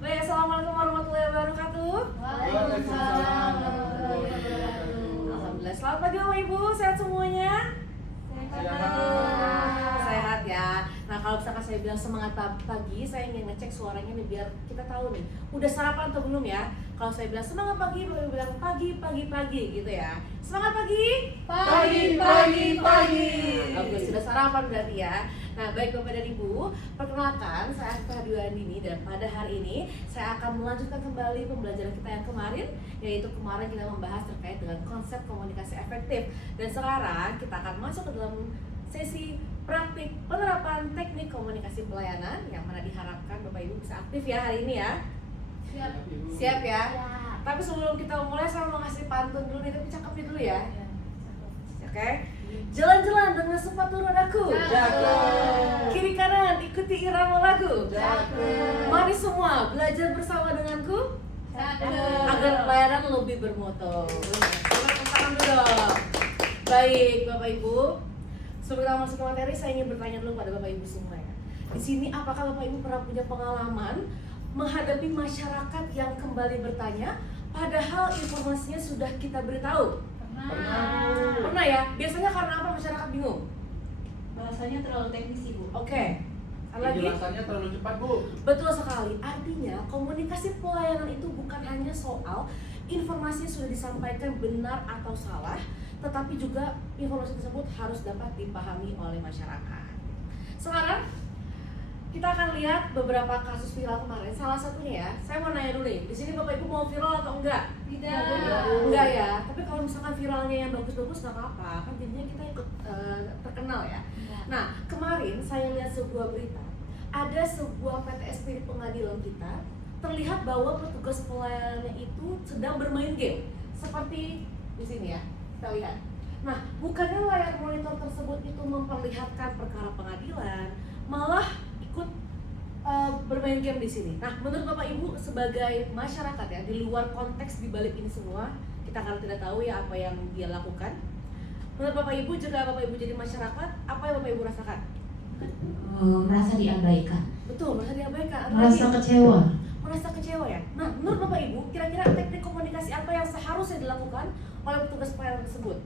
Baik, assalamualaikum warahmatullahi wabarakatuh. Waalaikumsalam warahmatullahi wabarakatuh. Alhamdulillah, selamat pagi Bapak Ibu, sehat semuanya? Sehat ya. Nah, kalau misalkan saya bilang semangat pagi, saya ingin ngecek suaranya nih biar kita tahu nih udah sarapan atau belum ya. Kalau saya bilang semangat pagi, Bapak Ibu bilang pagi gitu ya. Semangat pagi. Pagi. Oke, sudah sarapan berarti ya. Nah, baik Bapak dan Ibu, perkenalkan saya Akta Dini dan pada hari ini saya akan melanjutkan kembali pembelajaran kita yang kemarin, yaitu kemarin kita membahas terkait dengan konsep komunikasi efektif. Dan sekarang kita akan masuk ke dalam sesi praktik penerapan teknik komunikasi pelayanan yang mana diharapkan Bapak Ibu bisa aktif ya hari ini ya. Siap ya? Tapi sebelum kita mulai saya mau ngasih pantun dulu nih, tapi cakepnya dulu ya. Oke? Jalan-jalan dengan sepatu rodaku. Kiri kanan ikuti irama lagu. Mari semua belajar bersama denganku. Agar pelayanan lebih bermutu. Tepuk tangan dulu dong. Baik Bapak Ibu, sebelum kita masuk ke materi, saya ingin bertanya dulu pada Bapak Ibu semua ya. Di sini apakah Bapak Ibu pernah punya pengalaman menghadapi masyarakat yang kembali bertanya, padahal informasinya sudah kita beritahu? Pernah ya? Biasanya karena apa masyarakat bingung? Bahasanya terlalu teknis Ibu. Oke. Lagi? Penjelasannya terlalu cepat, Bu. Betul sekali. Artinya komunikasi pelayanan itu bukan hanya soal informasinya sudah disampaikan benar atau salah, tetapi juga informasi tersebut harus dapat dipahami oleh masyarakat. Sekarang kita akan lihat beberapa kasus viral kemarin. Salah satunya ya, saya mau nanya dulu nih. Di sini Bapak Ibu mau viral atau enggak? Tidak. Enggak ya. Tapi kalau misalkan viralnya yang bagus-bagus nggak apa-apa, kan jadinya kita ikut terkenal ya. Nah, kemarin saya lihat sebuah berita. Ada sebuah PTSP di pengadilan kita, terlihat bahwa petugas pelayanannya itu sedang bermain game. Seperti di sini ya, kita lihat. Nah, bukannya layar monitor tersebut itu memperlihatkan perkara pengadilan, malah ikut bermain game di sini. Nah, menurut Bapak Ibu sebagai masyarakat ya, di luar konteks di balik ini semua, kita kan tidak tahu ya apa yang dia lakukan. Menurut Bapak Ibu, jika Bapak Ibu jadi masyarakat, apa yang Bapak Ibu rasakan? Merasa diabaikan, Betul, merasa diabaikan. merasa kecewa. Merasa kecewa ya. Nah, menurut Bapak Ibu, kira-kira teknik komunikasi apa yang seharusnya dilakukan oleh petugas pelayanan tersebut?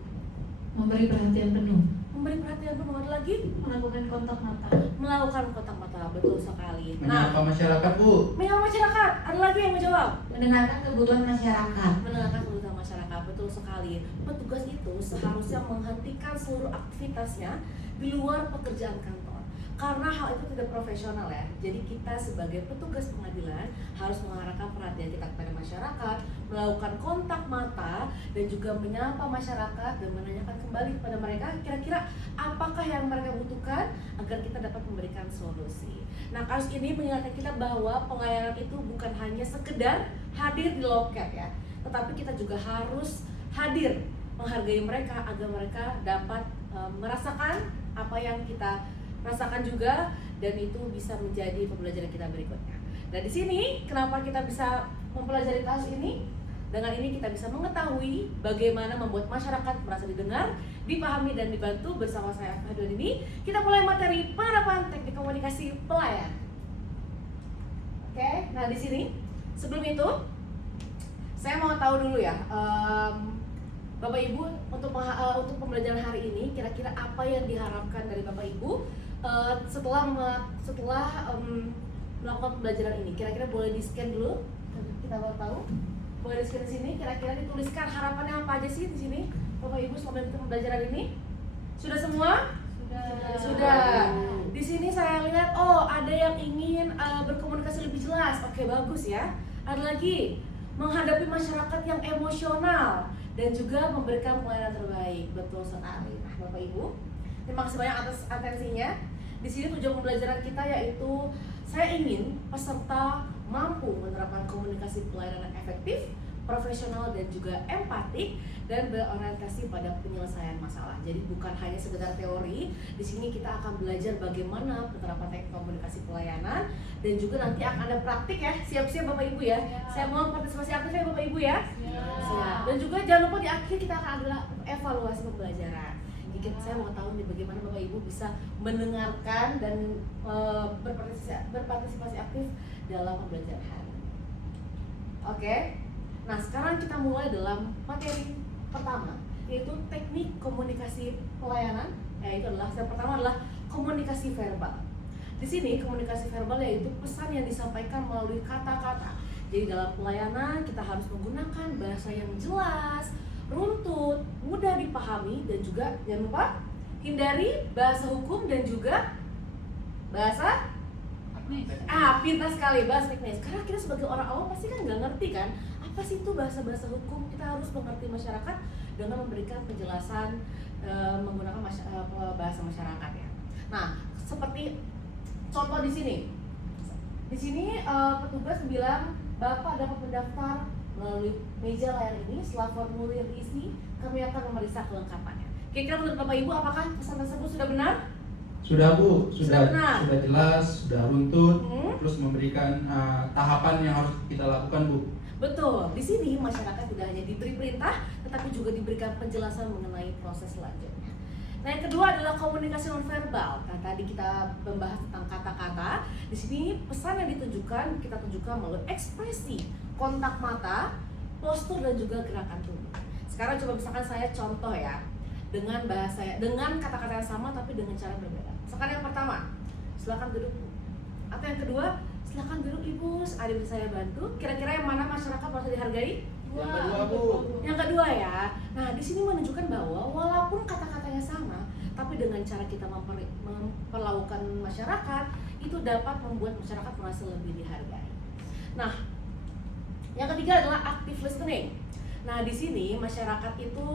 Memberi perhatian penuh, Memberi perhatian penuh, ada lagi? Melakukan kontak mata. Melakukan kontak mata, betul sekali. Menyapa masyarakat, Bu. menyapa masyarakat, ada lagi yang menjawab? mendengarkan kebutuhan masyarakat. Mendengarkan kebutuhan masyarakat, betul sekali. Petugas itu seharusnya menghentikan seluruh aktivitasnya di luar pekerjaan kantor. Karena hal itu tidak profesional ya. Jadi kita sebagai petugas pengadilan harus mengarahkan perhatian kita kepada masyarakat, melakukan kontak mata dan juga menyapa masyarakat dan menanyakan kembali kepada mereka kira-kira apakah yang mereka butuhkan agar kita dapat memberikan solusi. Nah, kasus ini mengingatkan kita bahwa pelayanan itu bukan hanya sekedar hadir di loket ya, tetapi kita juga harus hadir menghargai mereka agar mereka dapat merasakan apa yang kita rasakan juga, dan itu bisa menjadi pembelajaran kita berikutnya. Dan di sini kenapa kita bisa mempelajari kasus ini? Dengan ini kita bisa mengetahui bagaimana membuat masyarakat merasa didengar, dipahami dan dibantu. Bersama saya Akta Dini, kita mulai materi penerapan teknik komunikasi pelayan. Oke, nah di sini sebelum itu saya mau tahu dulu ya, Bapak Ibu untuk pembelajaran hari ini kira-kira apa yang diharapkan dari Bapak Ibu setelah melakukan pembelajaran ini. Kira-kira boleh di-scan dulu, kita baru tahu. Boleh di-scan di sini, kira-kira dituliskan harapannya apa aja sih di sini Bapak Ibu selama pembelajaran ini? Sudah semua? Sudah. Di sini saya lihat ada yang ingin berkomunikasi lebih jelas. Oke, bagus ya. Ada lagi menghadapi masyarakat yang emosional dan juga memberikan pelayanan terbaik. Betul sekali. Nah, Bapak Ibu, terima kasih banyak atas atensinya. Di sini tujuan pembelajaran kita yaitu saya ingin peserta mampu menerapkan komunikasi pelayanan yang efektif, profesional dan juga empatik dan berorientasi pada penyelesaian masalah. Jadi bukan hanya sekedar teori. Di sini kita akan belajar bagaimana penerapan teknik komunikasi pelayanan dan juga nanti akan ada praktik ya. Siap-siap Bapak Ibu ya. Saya mohon partisipasi aktif ya Bapak Ibu ya. Siap. Dan juga jangan lupa di akhir kita akan adalah evaluasi pembelajaran. Jadi saya mau tahu nih bagaimana Bapak Ibu bisa mendengarkan dan berpartisipasi aktif dalam pembelajaran hari. Oke. Nah, sekarang kita mulai dalam materi pertama, yaitu teknik komunikasi pelayanan. Itu adalah yang pertama adalah komunikasi verbal. Di sini komunikasi verbal yaitu pesan yang disampaikan melalui kata-kata. Jadi dalam pelayanan kita harus menggunakan bahasa yang jelas, runtut, mudah dipahami, dan juga jangan lupa hindari bahasa hukum dan juga bahasa pintar sekali bahasa teknis. Karena kita sebagai orang awam pasti kan nggak ngerti kan apa sih itu bahasa-bahasa hukum. Kita harus mengerti masyarakat dengan memberikan penjelasan menggunakan bahasa masyarakat ya. Nah, seperti contoh di sini. Di sini petugas bilang Bapak dapat mendaftar melalui meja layar ini. Setelah formulir diisi, kami akan memeriksa kelengkapannya. Kira-kira menurut Bapak Ibu apakah pesan tersebut sudah benar? Sudah Bu, sudah benar. sudah jelas, sudah runtut, Hmm? terus memberikan tahapan yang harus kita lakukan Bu. Betul. Di sini masyarakat tidak hanya diberi perintah, tetapi juga diberikan penjelasan mengenai proses selanjutnya. Nah, yang kedua adalah komunikasi nonverbal. Nah, tadi kita membahas tentang kata-kata. Di sini pesan yang kita tunjukkan melalui ekspresi, kontak mata, postur, dan juga gerakan tubuh. Sekarang coba misalkan saya contoh ya, dengan kata-kata yang sama tapi dengan cara berbeda. Misalkan yang pertama, silakan duduk Bu. Atau yang kedua, silakan duduk Ibu, ada bisa saya bantu. Kira-kira yang mana masyarakat merasa dihargai? Yang kedua Bu. Yang kedua ya. Nah, di sini menunjukkan bahwa walaupun kata-katanya sama, tapi dengan cara kita memperlakukan masyarakat itu dapat membuat masyarakat merasa lebih dihargai. Nah, yang ketiga adalah active listening. Nah, di sini masyarakat itu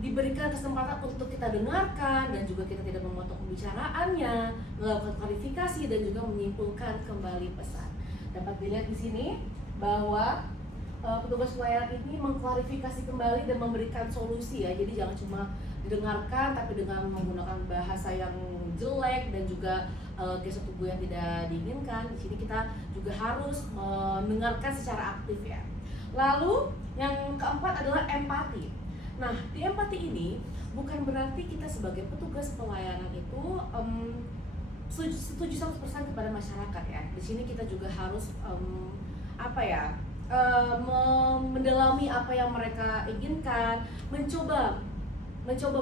diberikan kesempatan untuk kita dengarkan dan juga kita tidak memotong pembicaraannya, melakukan klarifikasi dan juga menyimpulkan kembali pesan. Dapat dilihat di sini bahwa petugas pelayanan ini mengklarifikasi kembali dan memberikan solusi ya. Jadi jangan cuma didengarkan tapi dengan menggunakan bahasa yang jelek dan juga gestur tubuh yang tidak diinginkan. Di sini kita juga harus mendengarkan secara aktif ya. Lalu yang keempat adalah empati. Nah, di empati ini bukan berarti kita sebagai petugas pelayanan itu setuju 100% kepada masyarakat ya. Di sini kita juga harus mendalami apa yang mereka inginkan, mencoba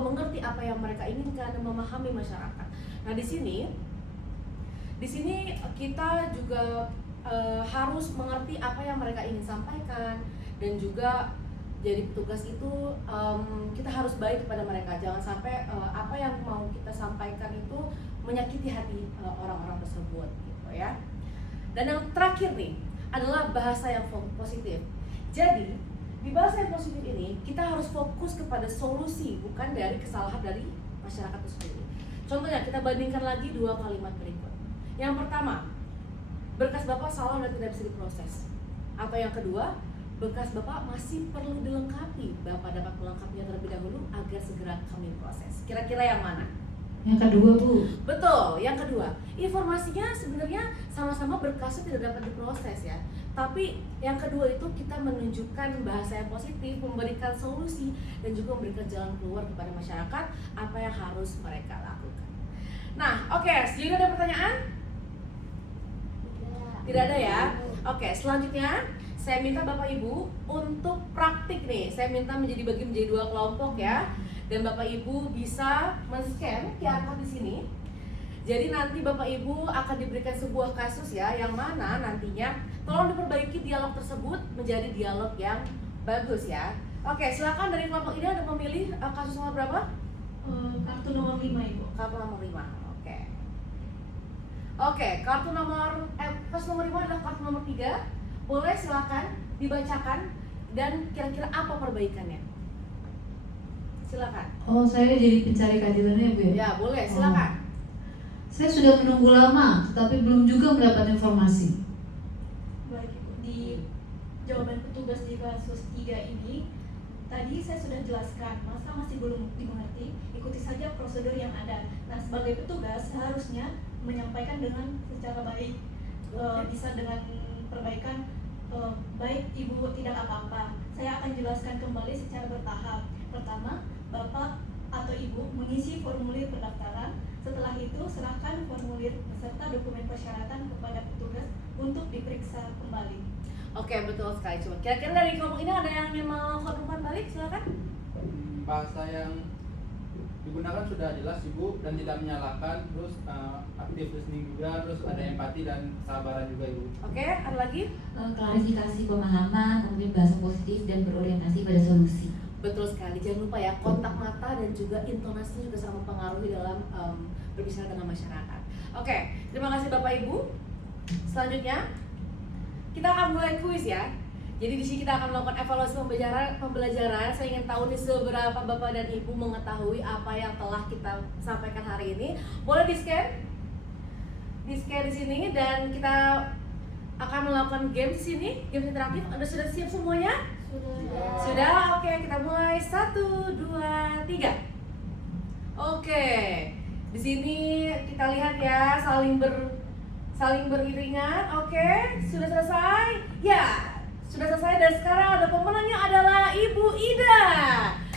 mengerti apa yang mereka inginkan dan memahami masyarakat. Nah, di sini kita juga harus mengerti apa yang mereka ingin sampaikan dan juga jadi petugas itu kita harus baik kepada mereka. Jangan sampai apa yang mau kita sampaikan itu menyakiti hati orang-orang tersebut gitu ya. Dan yang terakhir nih adalah bahasa yang positif. Jadi di bahasa yang positif ini kita harus fokus kepada solusi, bukan dari kesalahan dari masyarakat itu sendiri. Contohnya kita bandingkan lagi dua kalimat berikut. Yang pertama, berkas Bapak salah dan tidak bisa diproses. Atau yang kedua, berkas Bapak masih perlu dilengkapi. Bapak dapat melengkapinya terlebih dahulu agar segera kami proses. Kira-kira yang mana? Yang kedua Bu. Betul, yang kedua. Informasinya sebenarnya sama-sama berkasnya tidak dapat diproses ya. Tapi yang kedua itu kita menunjukkan bahasa yang positif, memberikan solusi dan juga memberikan jalan keluar kepada masyarakat apa yang harus mereka lakukan. Nah, oke, sejauh ini ada pertanyaan? Tidak ada ya? Oke, selanjutnya saya minta Bapak Ibu untuk praktik nih. Saya minta bagi menjadi dua kelompok ya. Dan Bapak Ibu bisa men-scan QR code di sini. Jadi nanti Bapak Ibu akan diberikan sebuah kasus ya, yang mana nantinya tolong diperbaiki dialog tersebut menjadi dialog yang bagus ya. Oke, silakan dari kelompok ini ada memilih kasus nomor berapa? Kartu nomor 5 Ibu. Kartu nomor 5. Oke. Oke, kasus nomor 5 adalah kartu nomor 3. Boleh silakan dibacakan dan kira-kira apa perbaikannya? Silakan. Oh, saya jadi pencari keadilannya Bu ya? Ya, boleh, silakan. Saya sudah menunggu lama, tetapi belum juga mendapat informasi. Baik Ibu, di jawaban petugas di kasus 3 ini tadi saya sudah jelaskan, masa masih belum dimengerti, ikuti saja prosedur yang ada. Nah, sebagai petugas seharusnya menyampaikan dengan secara baik, bisa dengan perbaikan, baik Ibu tidak apa-apa. Saya akan jelaskan kembali secara bertahap. Pertama, Bapak atau Ibu mengisi formulir pendaftaran. Setelah itu serahkan formulir beserta dokumen persyaratan kepada petugas untuk diperiksa kembali. Oke, betul sekali. Coba kira-kira dari kelompok ini ada yang ingin melakukan umpan balik? Silakan. Bahasa yang digunakan sudah jelas Ibu dan tidak menyalahkan, terus aktif listening juga, terus ada empati dan kesabaran juga Ibu. Oke, ada lagi? Klarifikasi pemahaman, kemudian bahasa positif dan berorientasi pada solusi. Betul sekali. Jangan lupa ya, kontak mata dan juga intonasi juga sangat mempengaruhi dalam berbicara dengan masyarakat. Oke, terima kasih Bapak Ibu. Selanjutnya kita akan mulai kuis ya. Jadi di sini kita akan melakukan evaluasi pembelajaran. Saya ingin tahu nih seberapa Bapak dan Ibu mengetahui apa yang telah kita sampaikan hari ini. Boleh di-scan? Di-scan di sini dan kita akan melakukan game di sini, game interaktif. Anda sudah siap semuanya? Sudah? Oke, kita mulai. 1, 2, 3. Oke. Di sini kita lihat ya, saling beriringan. Oke, sudah selesai? Ya. Sudah selesai dan sekarang ada pemenangnya adalah Ibu Ida.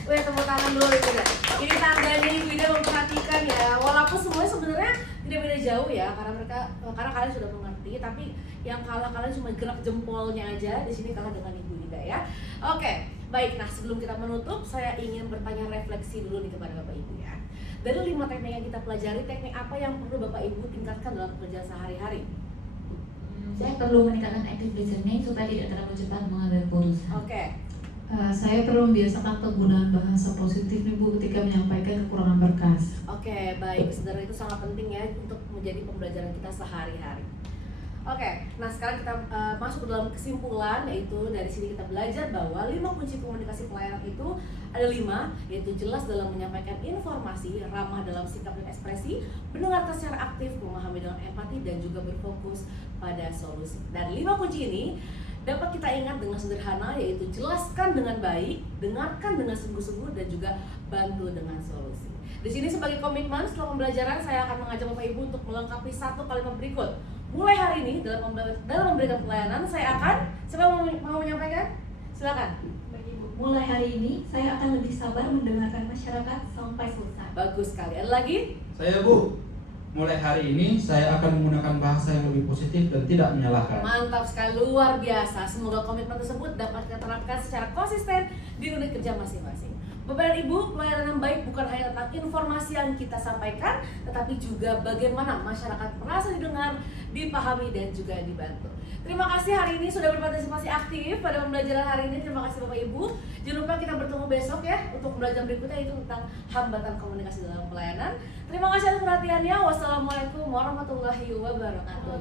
Wih, tepuk tangan dulu Ibu Ida. Ini tandanya Ibu Ida memperhatikan ya. Walaupun semuanya sebenarnya tidak beda jauh ya, karena kalian sudah mengerti. Tapi yang kalah kalian cuma gerak jempolnya aja. Di sini kalah dengan Ibu Ida ya. Oke, baik. Nah sebelum kita menutup, saya ingin bertanya refleksi dulu nih kepada Bapak Ibu ya. Dari 5 teknik yang kita pelajari, teknik apa yang perlu Bapak Ibu tingkatkan dalam pekerjaan sehari-hari? Saya perlu meningkatkan active listening supaya tidak terlalu cepat mengambil keputusan. Oke. Saya perlu membiasakan penggunaan bahasa positif nih Bu ketika menyampaikan kekurangan berkas. Oke, baik. Sebenarnya itu sangat penting ya untuk menjadi pembelajaran kita sehari-hari. Oke, nah sekarang kita masuk ke dalam kesimpulan, yaitu dari sini kita belajar bahwa 5 kunci komunikasi pelayanan itu ada 5, yaitu jelas dalam menyampaikan informasi, ramah dalam sikap dan ekspresi, mendengarkan secara aktif, memahami dengan empati, dan juga berfokus pada solusi. Dan 5 kunci ini dapat kita ingat dengan sederhana, yaitu jelaskan dengan baik, dengarkan dengan sungguh-sungguh, dan juga bantu dengan solusi. Di sini sebagai komitmen setelah pembelajaran, saya akan mengajak Bapak Ibu untuk melengkapi 1 kalimat berikut. Mulai hari ini dalam memberikan pelayanan, siapa mau menyampaikan? Silakan. Bagi Ibu, mulai hari ini saya akan lebih sabar mendengarkan masyarakat sampai selesai. Bagus sekali. Ada lagi? Saya Bu, mulai hari ini saya akan menggunakan bahasa yang lebih positif dan tidak menyalahkan. Mantap sekali, luar biasa. Semoga komitmen tersebut dapat kita terapkan secara konsisten di unit kerja masing-masing. Bapak dan Ibu, pelayanan yang baik bukan hanya tentang informasi yang kita sampaikan, tetapi juga bagaimana masyarakat merasa didengar, dipahami, dan juga dibantu. Terima kasih hari ini sudah berpartisipasi aktif pada pembelajaran hari ini. Terima kasih Bapak Ibu. Jangan lupa kita bertemu besok ya untuk pembelajaran berikutnya, yaitu tentang hambatan komunikasi dalam pelayanan. Terima kasih atas perhatiannya. Wassalamualaikum warahmatullahi wabarakatuh.